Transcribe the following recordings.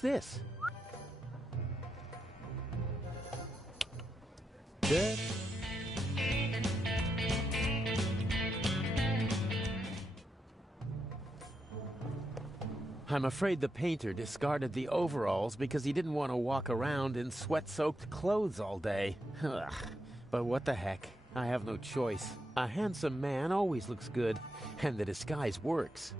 What's this? Good. I'm afraid the painter discarded the overalls because he didn't want to walk around in sweat-soaked clothes all day. Ugh. But what the heck? I have no choice. A handsome man always looks good, and the disguise works.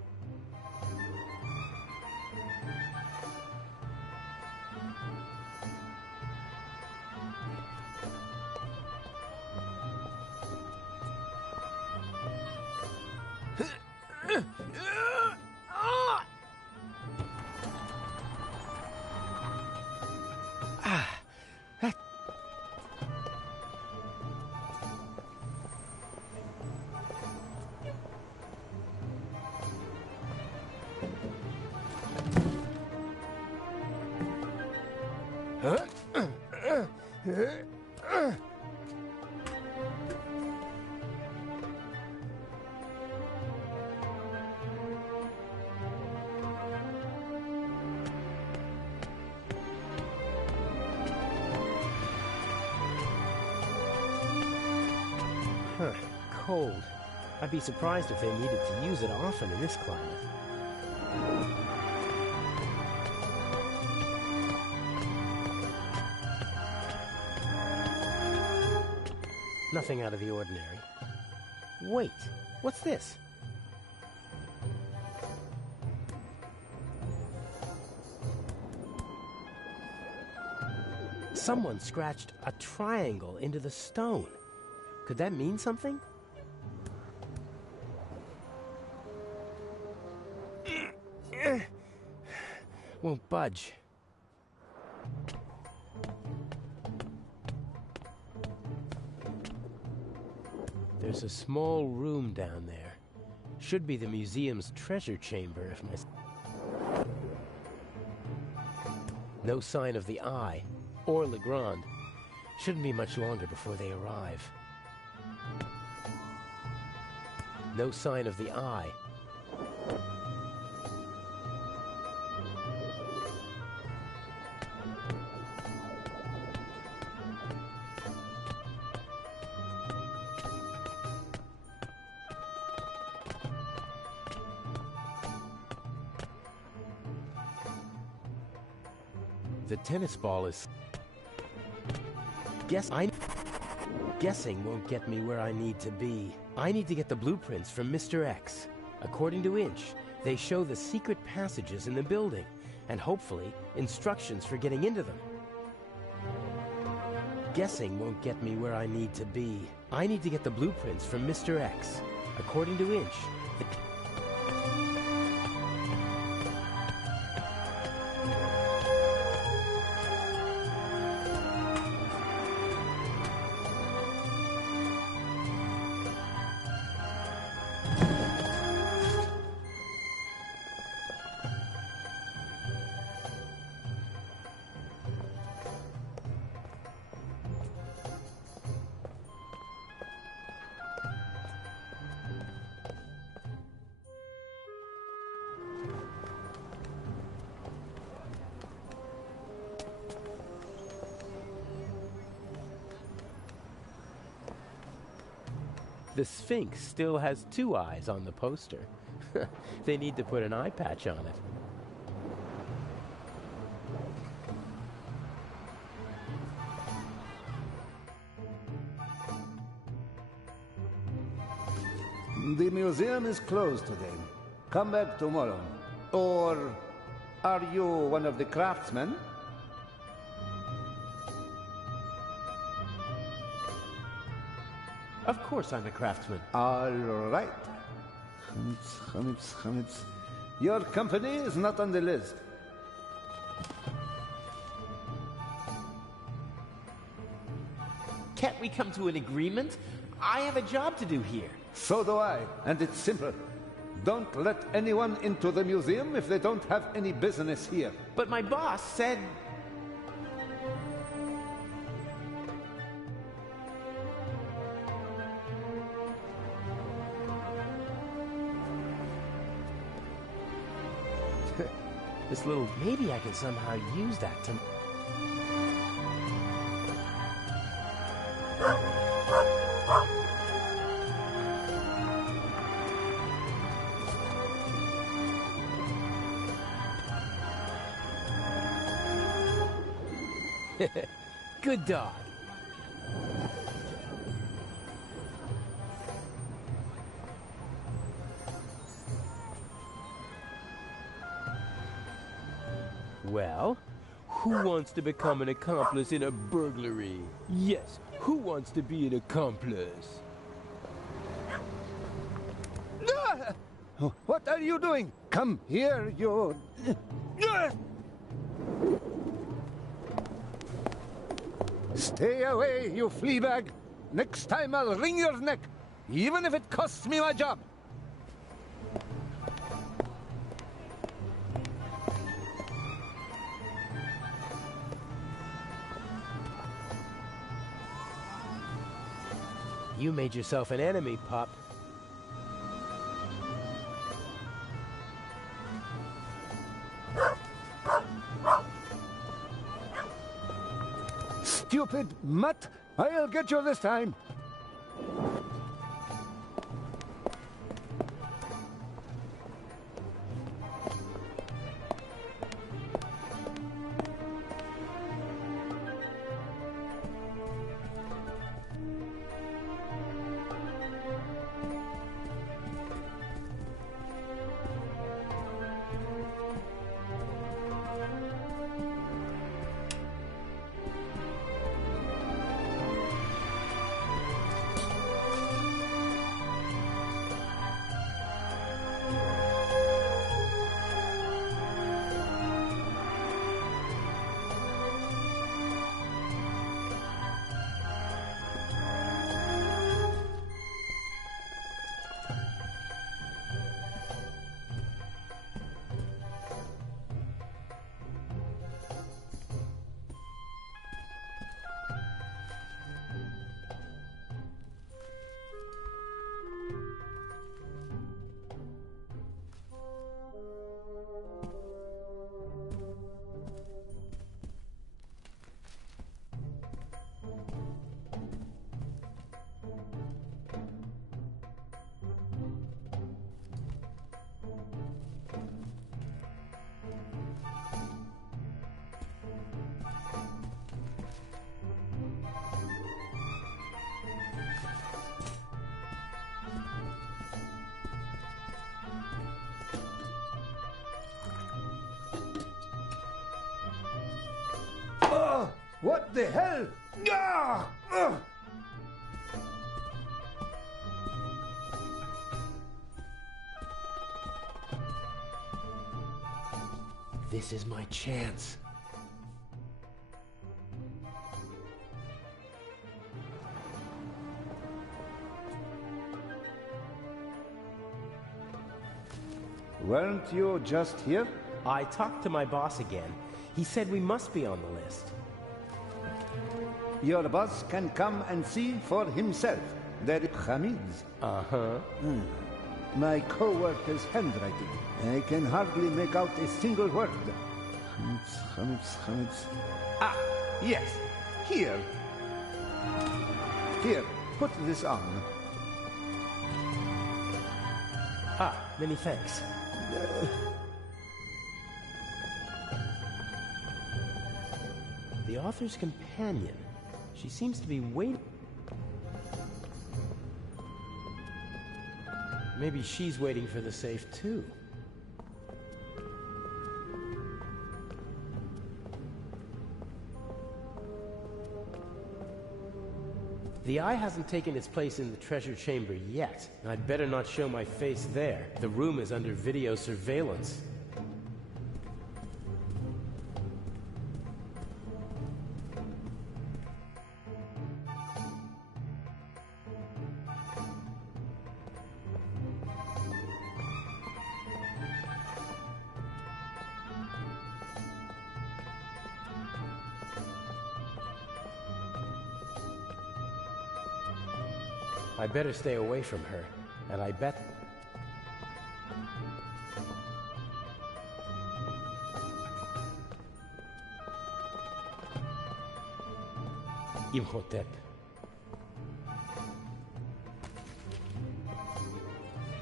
Cold. I'd be surprised if they needed to use it often in this climate. Nothing out of the ordinary. Wait, what's this? Someone scratched a triangle into the stone. Could that mean something? Won't budge. There's a small room down there. Should be the museum's treasure chamber if my... No sign of the Eye or Legrand. Shouldn't be much longer before they arrive. No sign of the Eye. The tennis ball is... Guessing won't get me where I need to be. I need to get the blueprints from Mr. X. According to Inch, they show the secret passages in the building, and hopefully, instructions for getting into them. Guessing won't get me where I need to be. I need to get the blueprints from Mr. X. According to Inch, the Sphinx still has 2 eyes on the poster. They need to put an eye patch on it. The museum is closed today. Come back tomorrow. Or are you one of the craftsmen? Of course I'm a craftsman. All right. Your company is not on the list. Can't we come to an agreement? I have a job to do here. So do I, and it's simple. Don't let anyone into the museum if they don't have any business here. But my boss said... This little... Maybe I can somehow use that to... Good dog. Well, who wants to become an accomplice in a burglary? Yes, who wants to be an accomplice? Ah! What are you doing? Come here, you... Stay away, you flea bag. Next time I'll wring your neck, even if it costs me my job. You made yourself an enemy, pup. Stupid mutt! I'll get you this time! What the hell? Ah! Ugh! This is my chance. Weren't you just here? I talked to my boss again. He said we must be on the list. Your boss can come and see for himself. There is Hamid's. Uh-huh. My co-worker's handwriting. I can hardly make out a single word. Hamid's. Ah, yes. Here. Here, put this on. Ah, many thanks. The author's companion. She seems to be waiting. Maybe she's waiting for the safe, too. The eye hasn't taken its place in the treasure chamber yet. I'd better not show my face there. The room is under video surveillance. I better stay away from her, and I bet... Imhotep.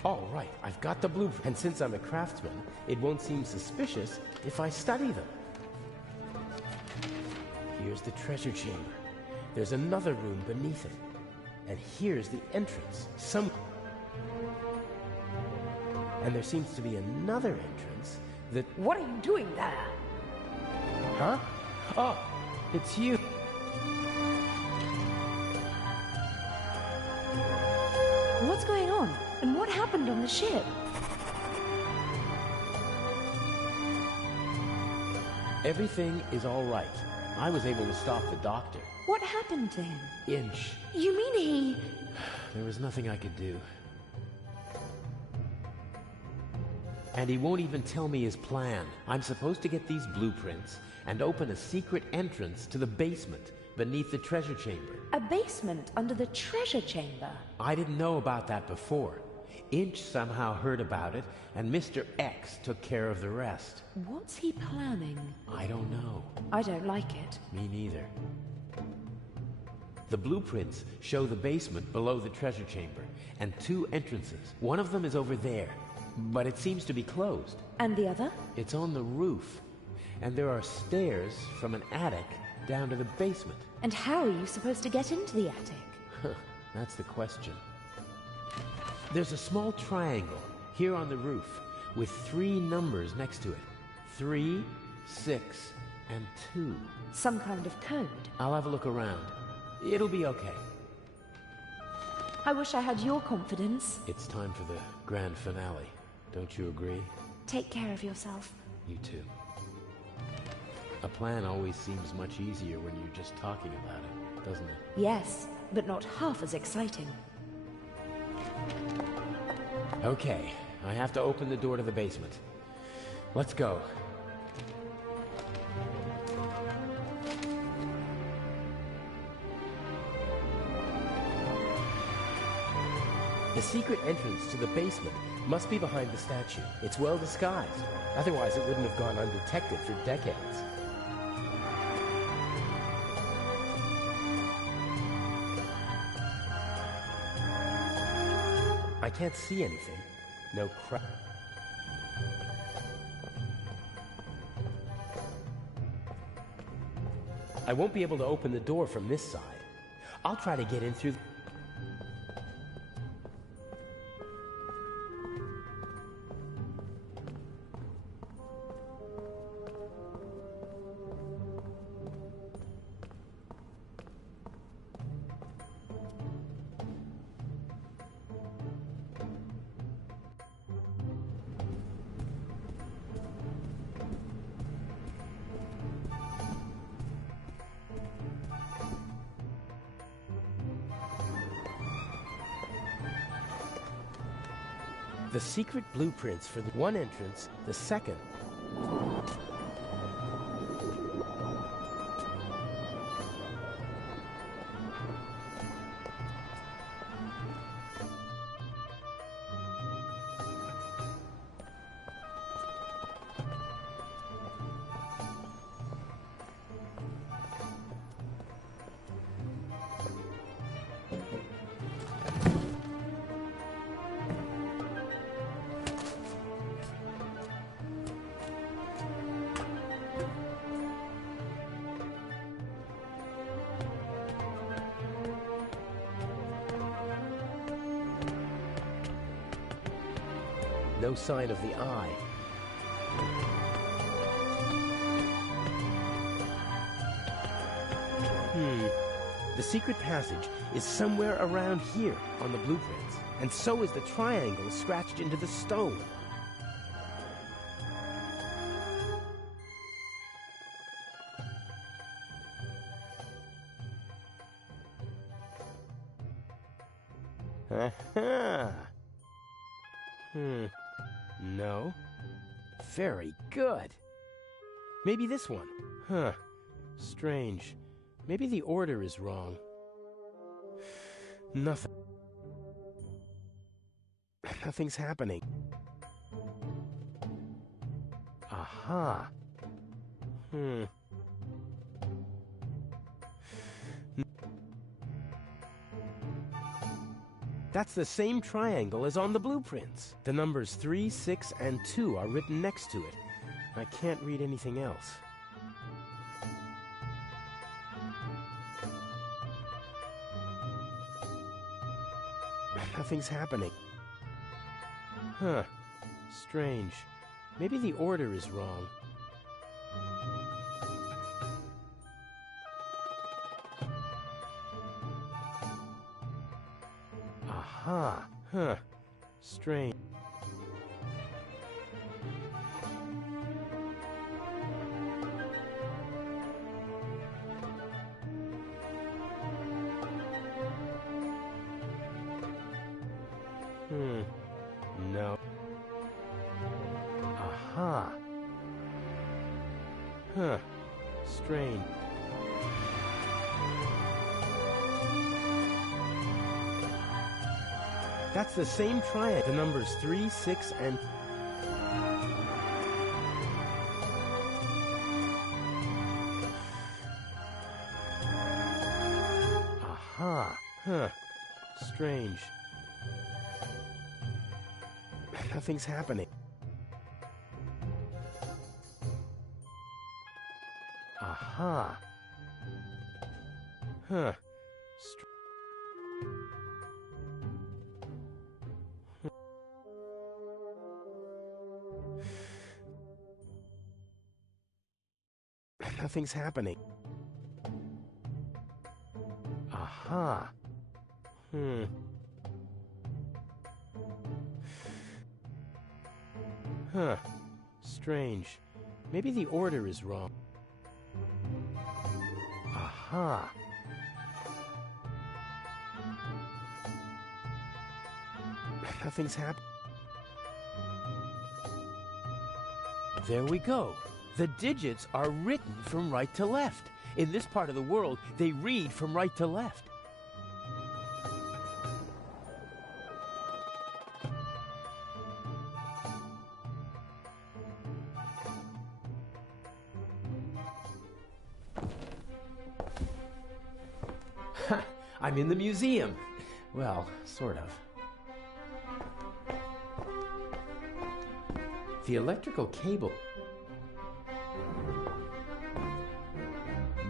All right, I've got the blueprint. And since I'm a craftsman, it won't seem suspicious if I study them. Here's the treasure chamber. There's another room beneath it. And here's the entrance. And there seems to be another entrance that... What are you doing there? Huh? Oh, it's you. What's going on? And what happened on the ship? Everything is all right. I was able to stop the doctor. What happened to him? Inch. You mean he... There was nothing I could do. And he won't even tell me his plan. I'm supposed to get these blueprints and open a secret entrance to the basement beneath the treasure chamber. A basement under the treasure chamber? I didn't know about that before. Inch somehow heard about it, and Mr. X took care of the rest. What's he planning? I don't know. I don't like it. Me neither. The blueprints show the basement below the treasure chamber, and two entrances. One of them is over there, but it seems to be closed. And the other? It's on the roof, and there are stairs from an attic down to the basement. And how are you supposed to get into the attic? That's the question. There's a small triangle here on the roof with 3 numbers next to it. 3, 6, and 2. Some kind of code. I'll have a look around. It'll be okay. I wish I had your confidence. It's time for the grand finale. Don't you agree? Take care of yourself. You too. A plan always seems much easier when you're just talking about it, doesn't it? Yes, but not half as exciting. Okay, I have to open the door to the basement. Let's go. The secret entrance to the basement must be behind the statue. It's well disguised. Otherwise, it wouldn't have gone undetected for decades. I can't see anything. No crap. I won't be able to open the door from this side. I'll try to get in through the... The secret blueprints for the one entrance, the second. No sign of the eye. The secret passage is somewhere around here on the blueprints, and so is the triangle scratched into the stone. Aha! No. Very good. Maybe this one. Huh. Strange. Maybe the order is wrong. Nothing. Nothing's happening. Aha. That's the same triangle as on the blueprints. The numbers 3, 6, and 2 are written next to it. I can't read anything else. Nothing's happening. Huh. Strange. Maybe the order is wrong. Aha. Huh. Strange. No. Aha. Huh. Strange. That's the same triangle. The numbers 3, 6, and... Aha. Huh. Strange. Nothing's happening. Aha. Huh. Nothing's happening. Aha. Huh. Strange. Maybe the order is wrong. Aha. Nothing's happening. There we go. The digits are written from right to left. In this part of the world, they read from right to left. I'm in the museum. Well, sort of. The electrical cable.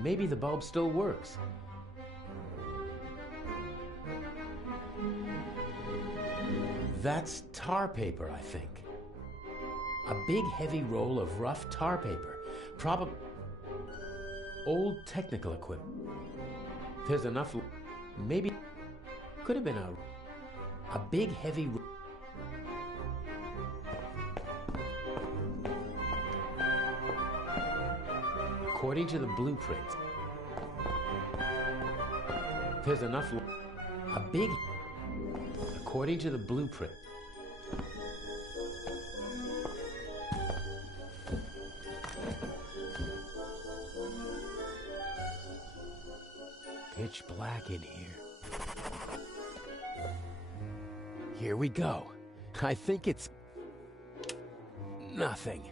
Maybe the bulb still works. That's tar paper, I think. A big heavy roll of rough tar paper. Probably old technical equipment. There's enough. Maybe could have been a big heavy. According to the blueprint, there's enough. A big. According to the blueprint. Pitch black in here. Here we go. I think it's nothing.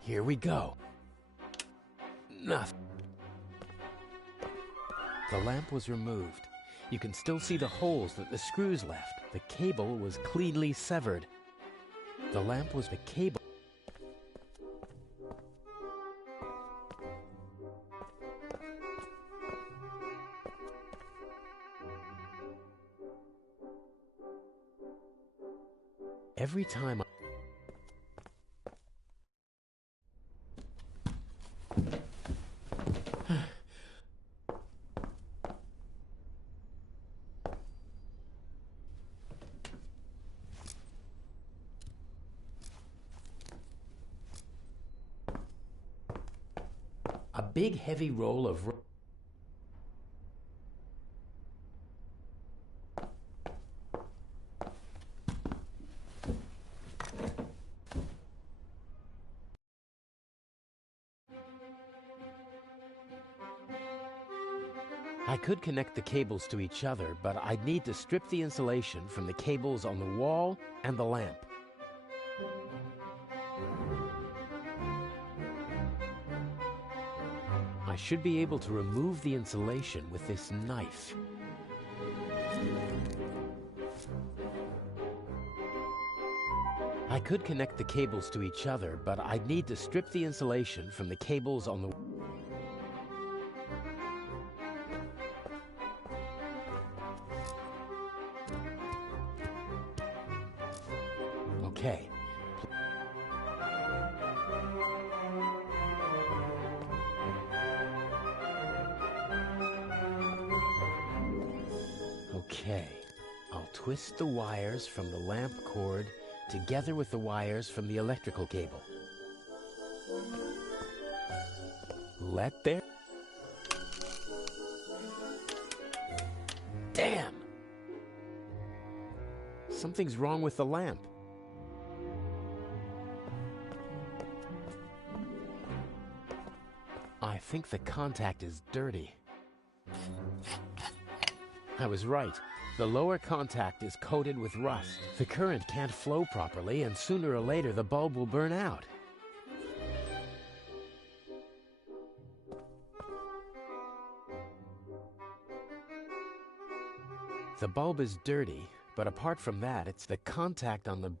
Here we go. Nothing. The lamp was removed. You can still see the holes that the screws left. The cable was cleanly severed. The lamp was the cable. Every time a big heavy roll of I could connect the cables to each other, but I'd need to strip the insulation from the cables on the wall and the lamp. I should be able to remove the insulation with this knife. I could connect the cables to each other, but I'd need to strip the insulation from the cables on the... Okay. Okay. I'll twist the wires from the lamp cord together with the wires from the electrical cable. Let there... Damn! Something's wrong with the lamp. I think the contact is dirty. I was right. The lower contact is coated with rust. The current can't flow properly, and sooner or later the bulb will burn out. The bulb is dirty, but apart from that, it's the contact on the...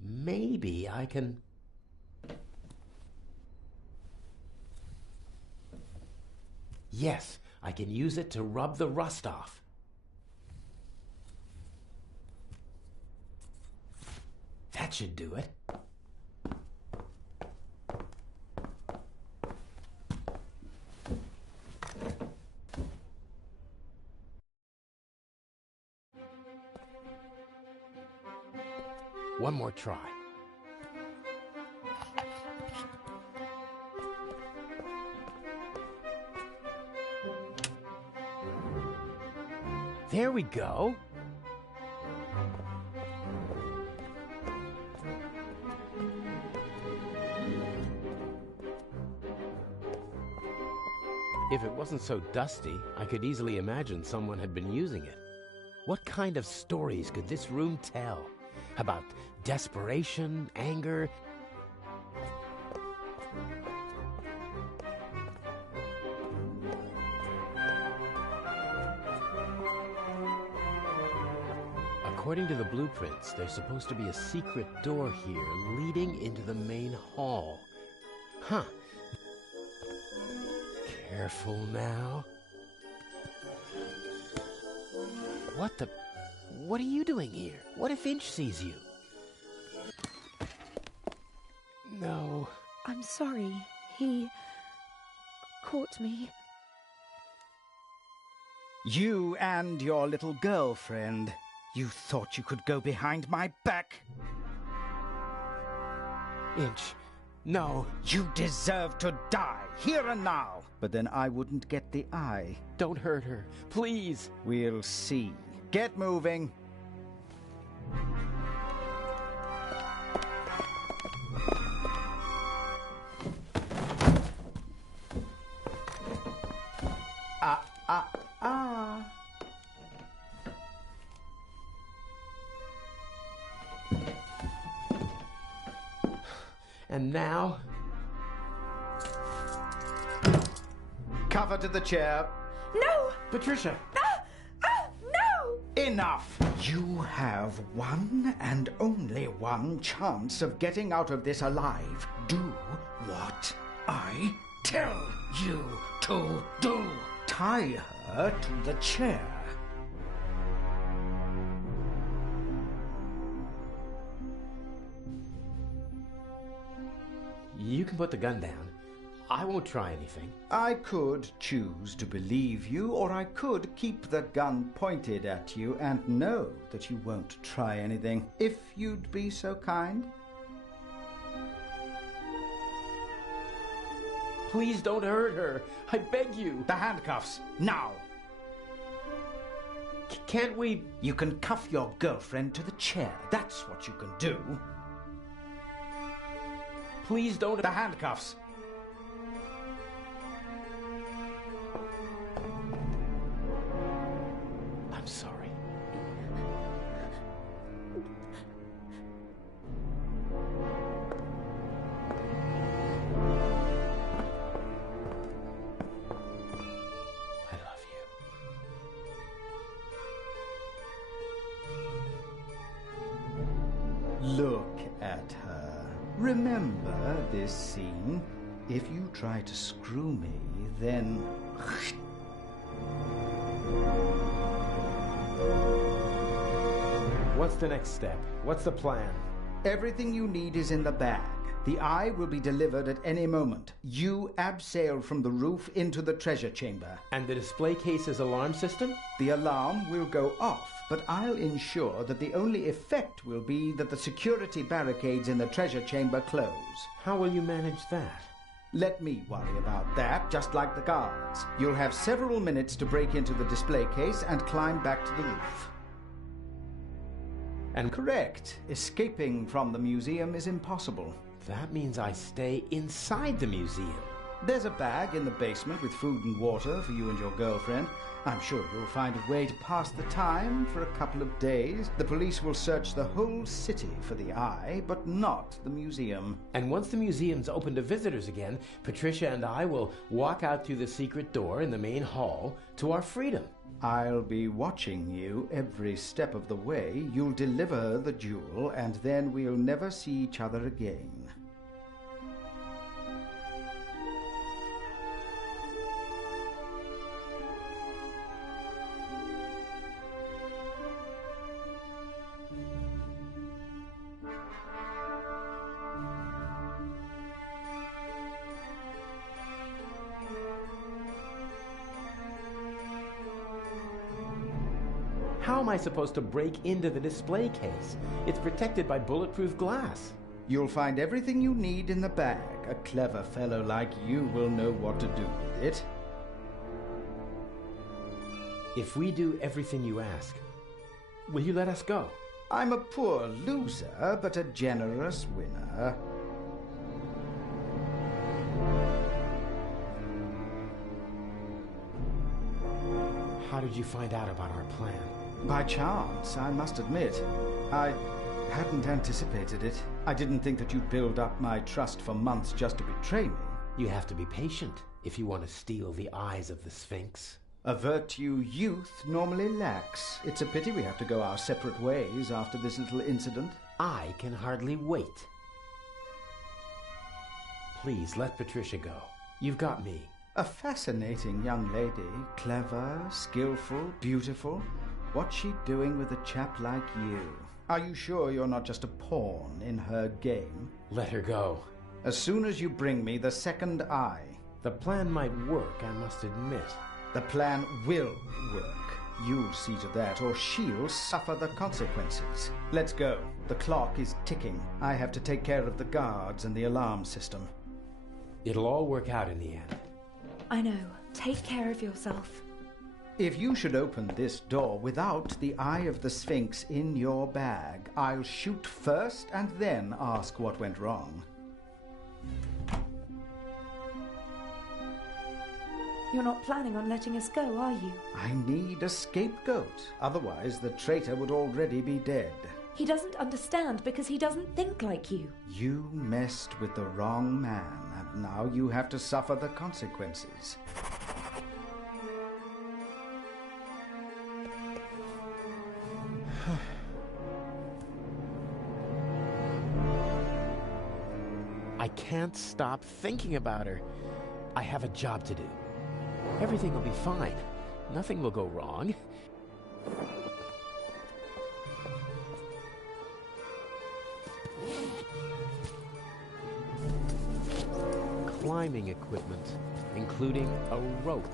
Maybe I can... Yes, I can use it to rub the rust off. That should do it. One more try. There we go. If it wasn't so dusty, I could easily imagine someone had been using it. What kind of stories could this room tell? About desperation, anger... According to the blueprints, there's supposed to be a secret door here leading into the main hall. Huh. Careful now. What the... What are you doing here? What if Inch sees you? No. I'm sorry. He... caught me. You and your little girlfriend. You thought you could go behind my back? Inch, no. You deserve to die, here and now. But then I wouldn't get the eye. Don't hurt her, please. We'll see. Get moving. And now... Cover to the chair. No! Patricia! No! Enough! You have one and only one chance of getting out of this alive. Do what I tell you to do. Tie her to the chair. You can put the gun down. I won't try anything. I could choose to believe you, or I could keep the gun pointed at you and know that you won't try anything, if you'd be so kind. Please don't hurt her. I beg you. The handcuffs, now! Can't we... You can cuff your girlfriend to the chair. That's what you can do. Please don't... The handcuffs. at her. Remember this scene? If you try to screw me, then... What's the next step? What's the plan? Everything you need is in the bag. The eye will be delivered at any moment. You abseil from the roof into the treasure chamber. And the display case's alarm system? The alarm will go off, but I'll ensure that the only effect will be that the security barricades in the treasure chamber close. How will you manage that? Let me worry about that, just like the guards. You'll have several minutes to break into the display case and climb back to the roof. And correct. Escaping from the museum is impossible. That means I stay inside the museum. There's a bag in the basement with food and water for you and your girlfriend. I'm sure you'll find a way to pass the time for a couple of days. The police will search the whole city for the eye, but not the museum. And once the museum's open to visitors again, Patricia and I will walk out through the secret door in the main hall to our freedom. I'll be watching you every step of the way. You'll deliver the jewel, and then we'll never see each other again. How am I supposed to break into the display case? It's protected by bulletproof glass. You'll find everything you need in the bag. A clever fellow like you will know what to do with it. If we do everything you ask, will you let us go? I'm a poor loser, but a generous winner. How did you find out about our plan? By chance, I must admit. I hadn't anticipated it. I didn't think that you'd build up my trust for months just to betray me. You have to be patient if you want to steal the eyes of the Sphinx. A virtue youth normally lacks. It's a pity we have to go our separate ways after this little incident. I can hardly wait. Please, let Patricia go. You've got me. A fascinating young lady. Clever, skillful, beautiful. What's she doing with a chap like you? Are you sure you're not just a pawn in her game? Let her go. As soon as you bring me the second eye. The plan might work, I must admit. The plan will work. You'll see to that, or she'll suffer the consequences. Let's go. The clock is ticking. I have to take care of the guards and the alarm system. It'll all work out in the end. I know. Take care of yourself. If you should open this door without the Eye of the Sphinx in your bag, I'll shoot first and then ask what went wrong. You're not planning on letting us go, are you? I need a scapegoat. Otherwise, the traitor would already be dead. He doesn't understand because he doesn't think like you. You messed with the wrong man, and now you have to suffer the consequences. I can't stop thinking about her. I have a job to do. Everything will be fine. Nothing will go wrong. Climbing equipment, including a rope,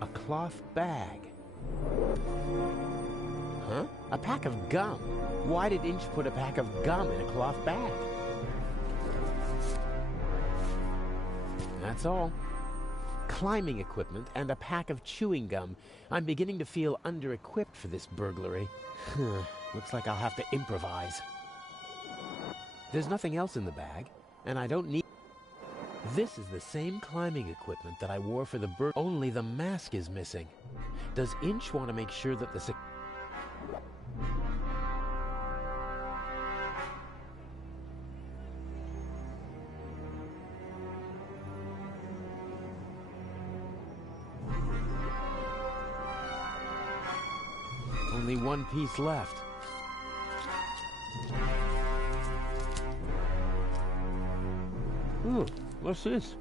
a cloth bag. Huh? A pack of gum. Why did Inch put a pack of gum in a cloth bag? That's all. Climbing equipment and a pack of chewing gum. I'm beginning to feel under-equipped for this burglary. Looks like I'll have to improvise. There's nothing else in the bag, and I don't need... This is the same climbing equipment that I wore for the only the mask is missing. Does Inch want to make sure that the... Only one piece left. What's this?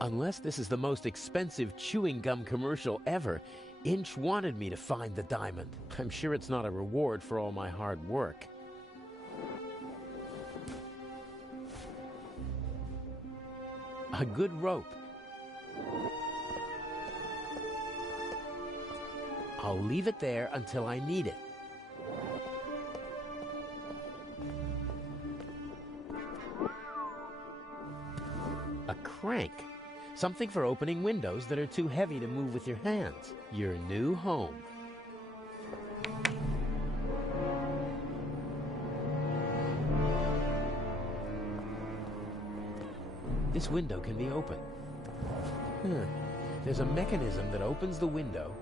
Unless this is the most expensive chewing gum commercial ever, Inch wanted me to find the diamond. I'm sure it's not a reward for all my hard work. A good rope. I'll leave it there until I need it. A crank. Something for opening windows that are too heavy to move with your hands. Your new home. This window can be opened. There's a mechanism that opens the window.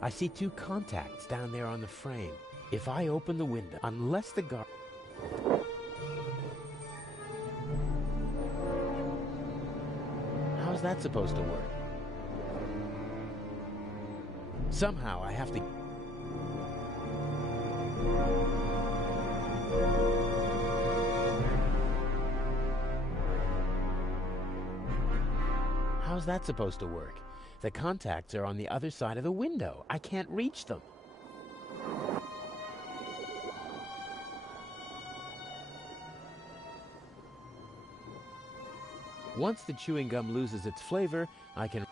I see two contacts down there on the frame. If I open the window, unless the guard... How's that supposed to work? Somehow I have to... How's that supposed to work? The contacts are on the other side of the window. I can't reach them. Once the chewing gum loses its flavor, I can...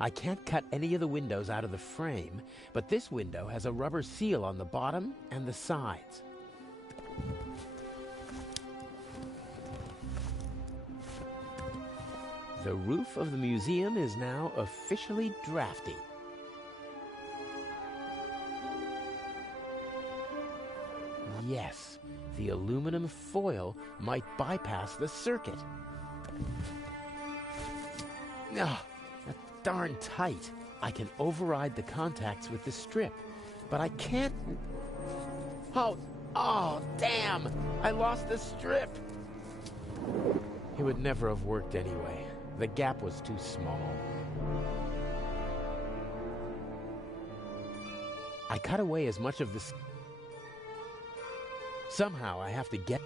I can't cut any of the windows out of the frame, but this window has a rubber seal on the bottom and the sides. The roof of the museum is now officially drafty. Yes, the aluminum foil might bypass the circuit. Ah, darn tight. I can override the contacts with the strip, but I can't... Oh, damn! I lost the strip! It would never have worked anyway. The gap was too small. I cut away as much of this... Somehow I have to get...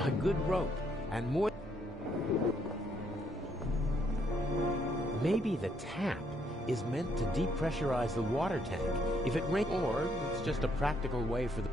A good rope, and more... Maybe the tap is meant to depressurize the water tank if it rains, or it's just a practical way for the...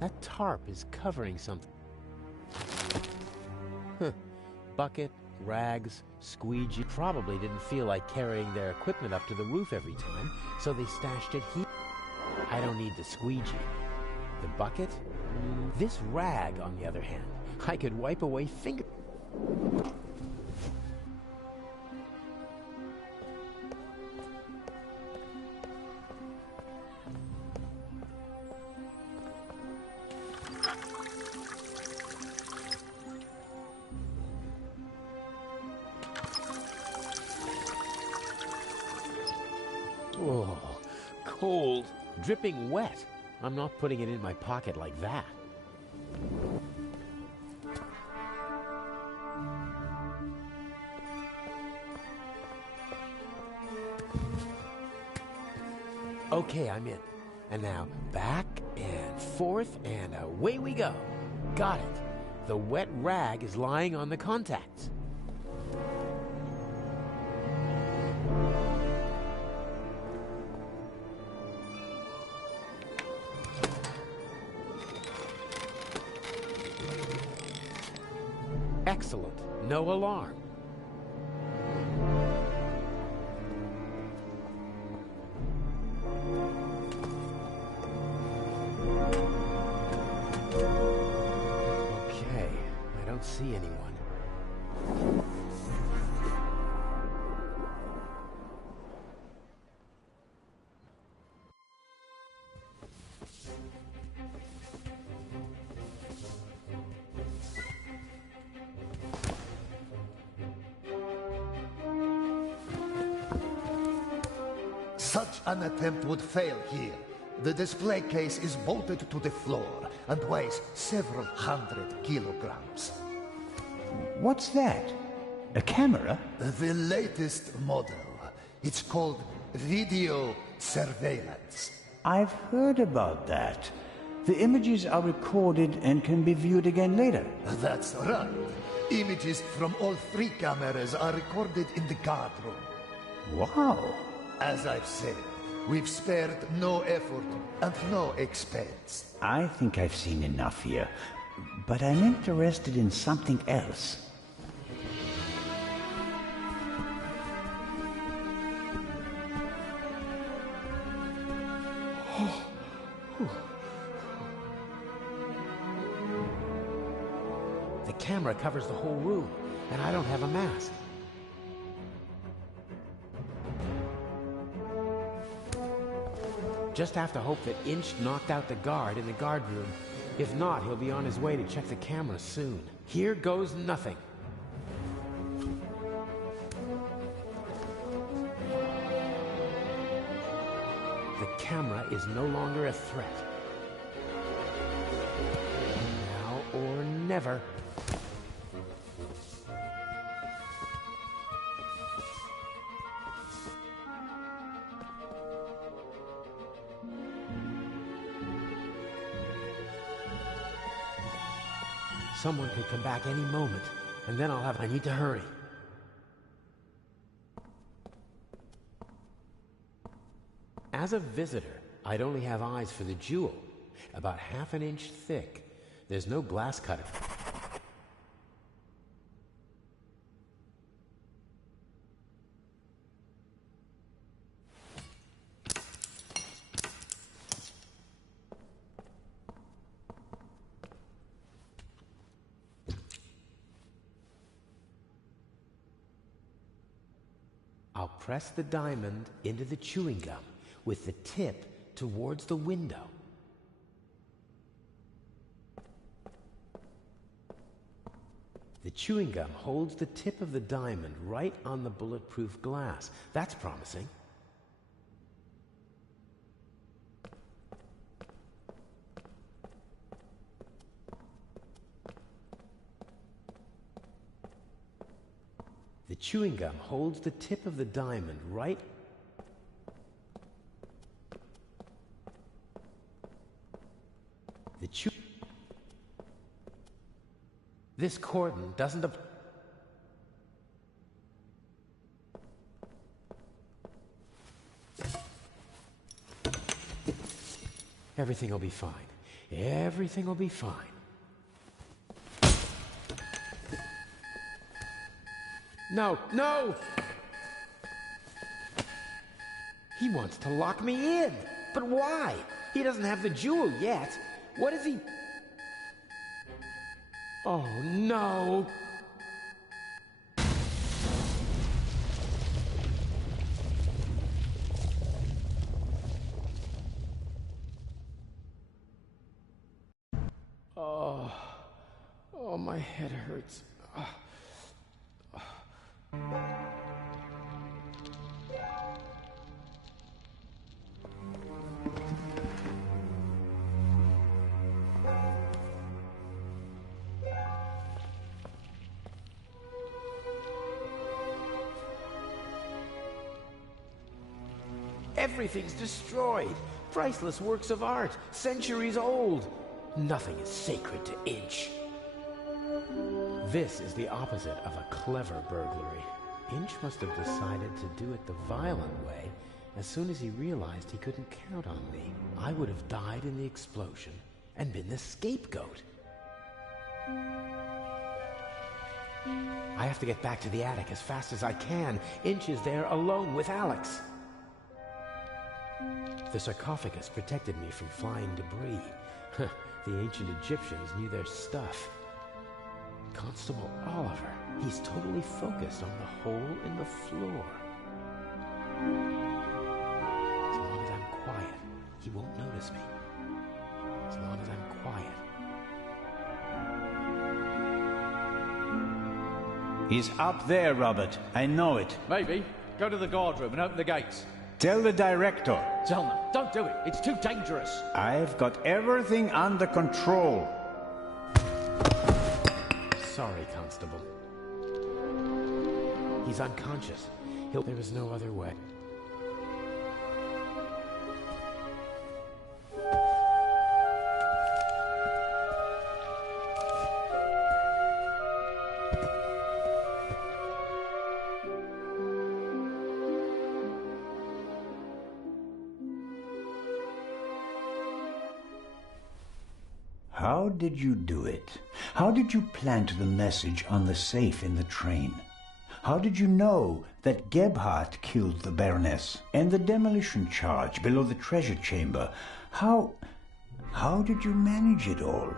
That tarp is covering something. Bucket, rags, squeegee. Probably didn't feel like carrying their equipment up to the roof every time, so they stashed it here. I don't need the squeegee. The bucket? This rag, on the other hand, I could wipe away finger... Oh, cold, dripping wet. I'm not putting it in my pocket like that. Okay, I'm in. And now back and forth and away we go. Got it. The wet rag is lying on the contacts. Excellent. No alarm. Okay, I don't see anyone. Such an attempt would fail here. The display case is bolted to the floor and weighs several hundred kilograms. What's that? A camera? The latest model. It's called video surveillance. I've heard about that. The images are recorded and can be viewed again later. That's right. Images from all 3 cameras are recorded in the guard room. Wow. As I've said, we've spared no effort and no expense. I think I've seen enough here, but I'm interested in something else. The camera covers the whole room, and I don't have a mask. Just have to hope that Inch knocked out the guard in the guard room. If not, he'll be on his way to check the camera soon. Here goes nothing. The camera is no longer a threat. Now or never. Someone could come back any moment, and then I need to hurry. As a visitor, I'd only have eyes for the jewel, about ½ inch thick. There's no glass cutter. I'll press the diamond into the chewing gum with the tip towards the window. The chewing gum holds the tip of the diamond right on the bulletproof glass. That's promising. The chewing gum holds the tip of the diamond right... This cordon doesn't... Everything will be fine. Everything will be fine. No, no! He wants to lock me in. But why? He doesn't have the jewel yet. What is he... Oh, no! Oh, my head hurts. Everything's destroyed. Priceless works of art, centuries old. Nothing is sacred to Inch. This is the opposite of a clever burglary. Inch must have decided to do it the violent way as soon as he realized he couldn't count on me. I would have died in the explosion and been the scapegoat. I have to get back to the attic as fast as I can. Inch is there alone with Alex. The sarcophagus protected me from flying debris. The ancient Egyptians knew their stuff. Constable Oliver, he's totally focused on the hole in the floor. As long as I'm quiet, he won't notice me. As long as I'm quiet. He's up there, Robert. I know it. Maybe. Go to the guard room and open the gates. Tell the director. Zelma, don't do it. It's too dangerous. I've got everything under control. Sorry, Constable. He's unconscious. There is no other way. How did you do it? How did you plant the message on the safe in the train? How did you know that Gebhardt killed the Baroness? And the demolition charge below the treasure chamber? How did you manage it all?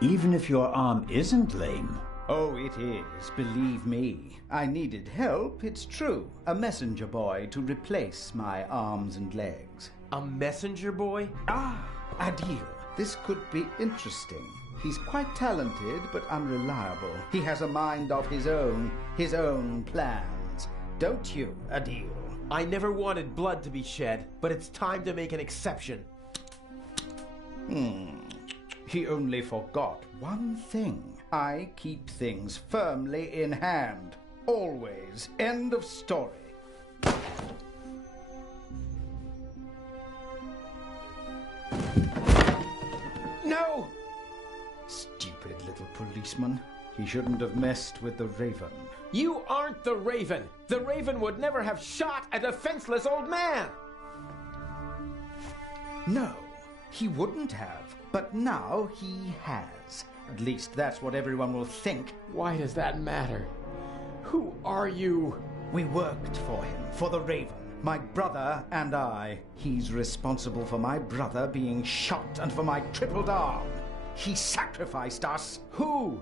Even if your arm isn't lame. Oh, it is, believe me. I needed help, it's true. A messenger boy to replace my arms and legs. A messenger boy? Ah, Adil. This could be interesting. He's quite talented, but unreliable. He has a mind of his own plans. Don't you, Adil? I never wanted blood to be shed, but it's time to make an exception. He only forgot one thing. I keep things firmly in hand. Always. End of story. No! Stupid little policeman. He shouldn't have messed with the Raven. You aren't the Raven! The Raven would never have shot a defenseless old man! No, he wouldn't have. But now he has. At least that's what everyone will think. Why does that matter? Who are you? We worked for him, for the Raven. My brother and I. He's responsible for my brother being shot and for my crippled arm. He sacrificed us. Who?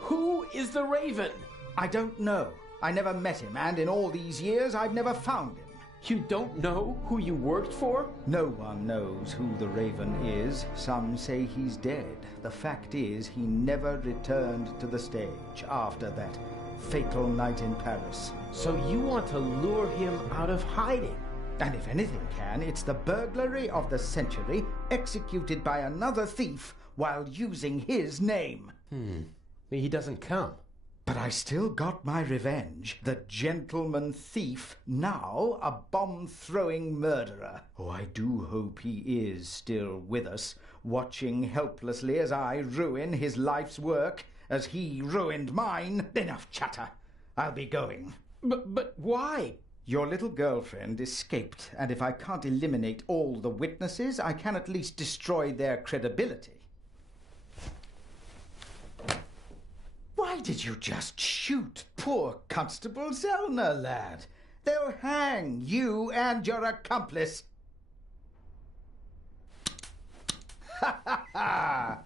Who is the Raven? I don't know. I never met him, and in all these years, I've never found him. You don't know who you worked for? No one knows who the Raven is. Some say he's dead. The fact is, he never returned to the stage after that fatal night in Paris. So you want to lure him out of hiding? And if anything can, it's the burglary of the century executed by another thief while using his name. He doesn't come. But I still got my revenge. The gentleman thief, now a bomb-throwing murderer. Oh, I do hope he is still with us, watching helplessly as I ruin his life's work, as he ruined mine. Enough chatter. I'll be going. But why? Your little girlfriend escaped, and if I can't eliminate all the witnesses, I can at least destroy their credibility. Why did you just shoot poor Constable Zellner, lad? They'll hang you and your accomplice. Ha ha ha!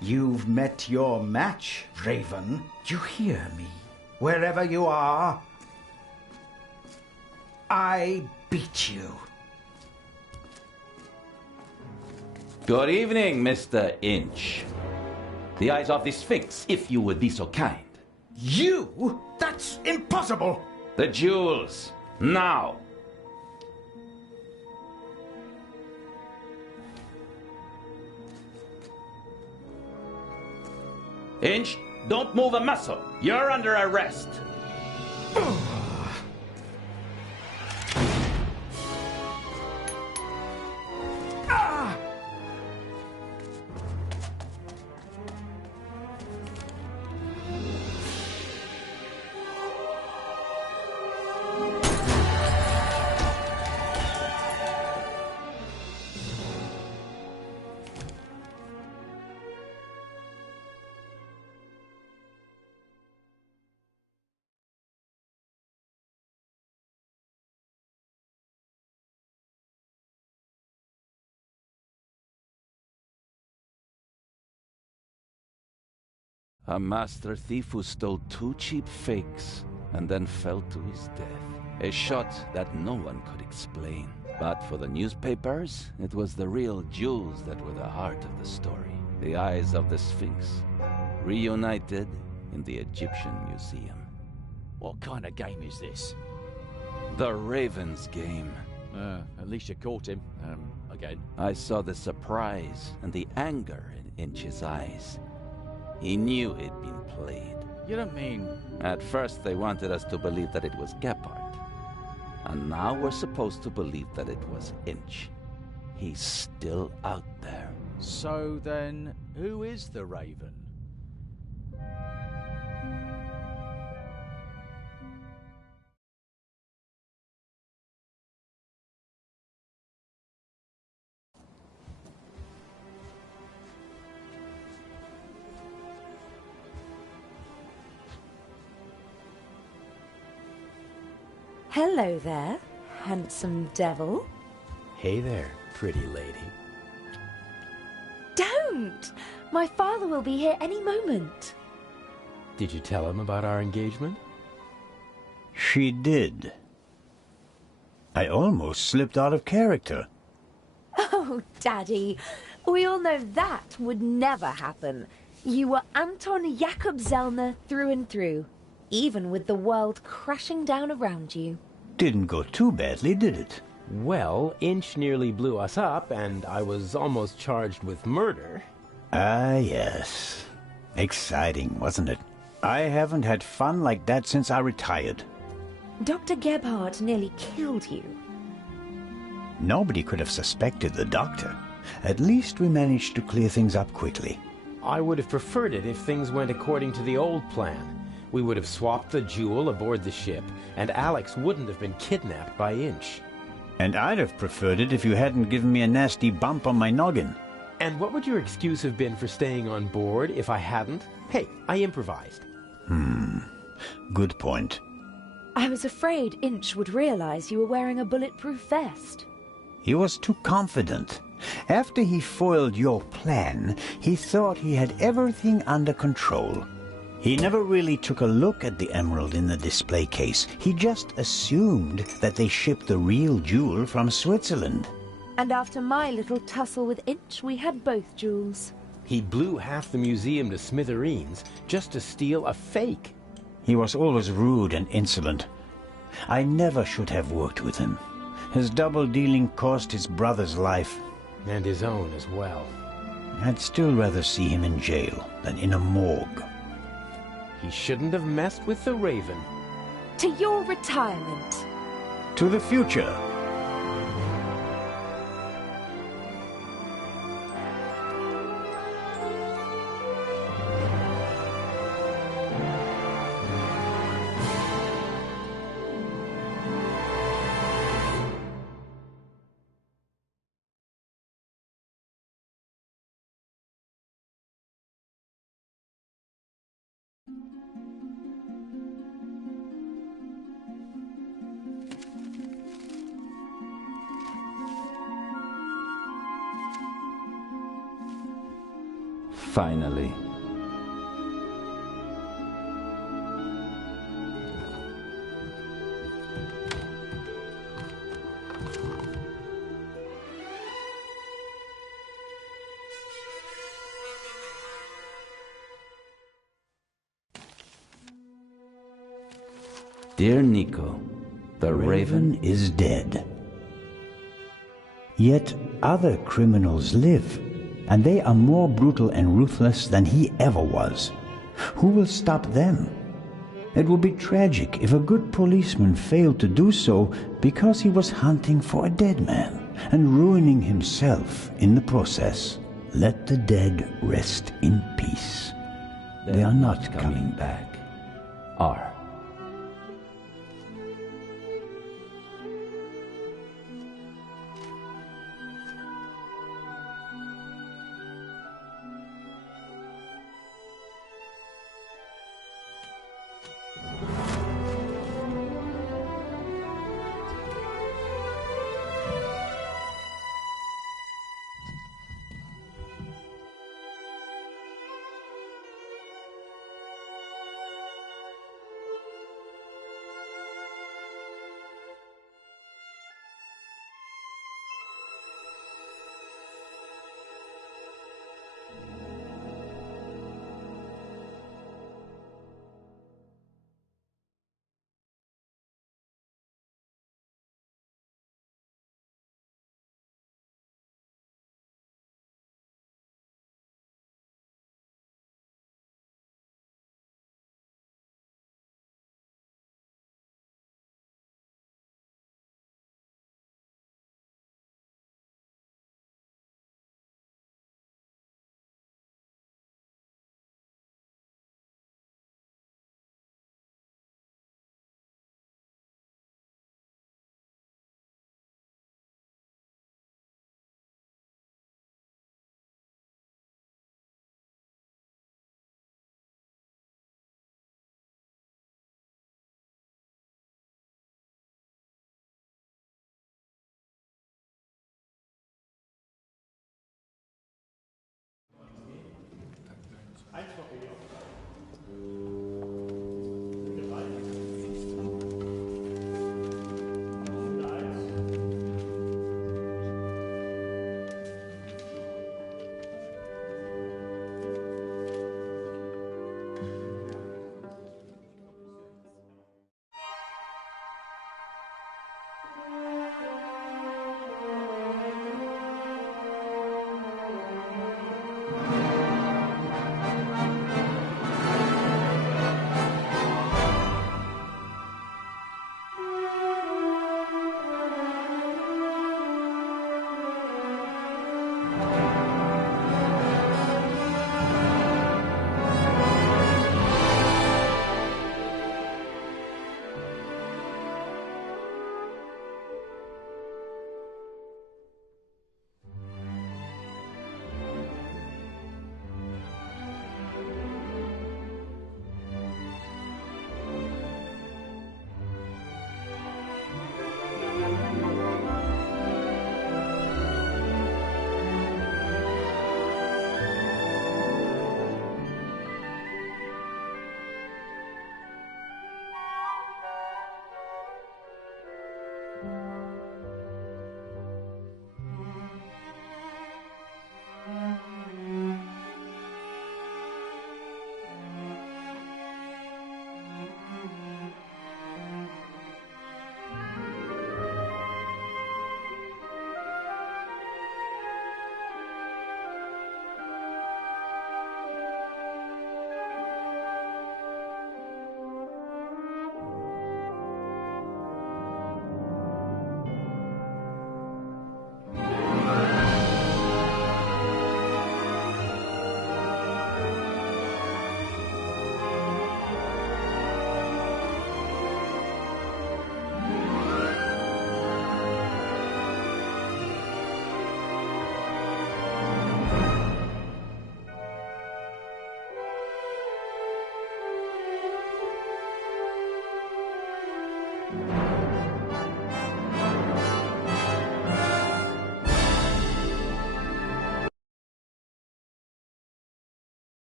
You've met your match, Raven. You hear me? Wherever you are, I beat you. Good evening, Mr. Inch. The eyes of the Sphinx, if you would be so kind. You? That's impossible! The jewels, now. Inch, don't move a muscle. You're under arrest. A master thief who stole 2 cheap fakes and then fell to his death. A shot that no one could explain. But for the newspapers, it was the real jewels that were the heart of the story. The eyes of the Sphinx, reunited in the Egyptian Museum. What kind of game is this? The Raven's game. At least you caught him. Again. I saw the surprise and the anger in Inch's eyes. He knew he'd been played. You don't mean... At first they wanted us to believe that it was Gebhardt. And now we're supposed to believe that it was Inch. He's still out there. So then, who is the Raven? Hello there, handsome devil. Hey there, pretty lady. Don't! My father will be here any moment. Did you tell him about our engagement? She did. I almost slipped out of character. Oh, Daddy, we all know that would never happen. You were Anton Jakob Zellner through and through, even with the world crashing down around you. Didn't go too badly, did it? Well, Inch nearly blew us up, and I was almost charged with murder. Ah, yes. Exciting, wasn't it? I haven't had fun like that since I retired. Dr. Gebhardt nearly killed you. Nobody could have suspected the doctor. At least we managed to clear things up quickly. I would have preferred it if things went according to the old plan. We would have swapped the jewel aboard the ship, and Alex wouldn't have been kidnapped by Inch. And I'd have preferred it if you hadn't given me a nasty bump on my noggin. And what would your excuse have been for staying on board if I hadn't? Hey, I improvised. Good point. I was afraid Inch would realize you were wearing a bulletproof vest. He was too confident. After he foiled your plan, he thought he had everything under control. He never really took a look at the emerald in the display case. He just assumed that they shipped the real jewel from Switzerland. And after my little tussle with Inch, we had both jewels. He blew half the museum to smithereens just to steal a fake. He was always rude and insolent. I never should have worked with him. His double-dealing cost his brother's life. And his own as well. I'd still rather see him in jail than in a morgue. He shouldn't have messed with the Raven. To your retirement. To the future. Finally. Dear Nico, the Raven is dead. Yet other criminals live, and they are more brutal and ruthless than he ever was. Who will stop them? It would be tragic if a good policeman failed to do so because he was hunting for a dead man and ruining himself in the process. Let the dead rest in peace. They are not coming back. R.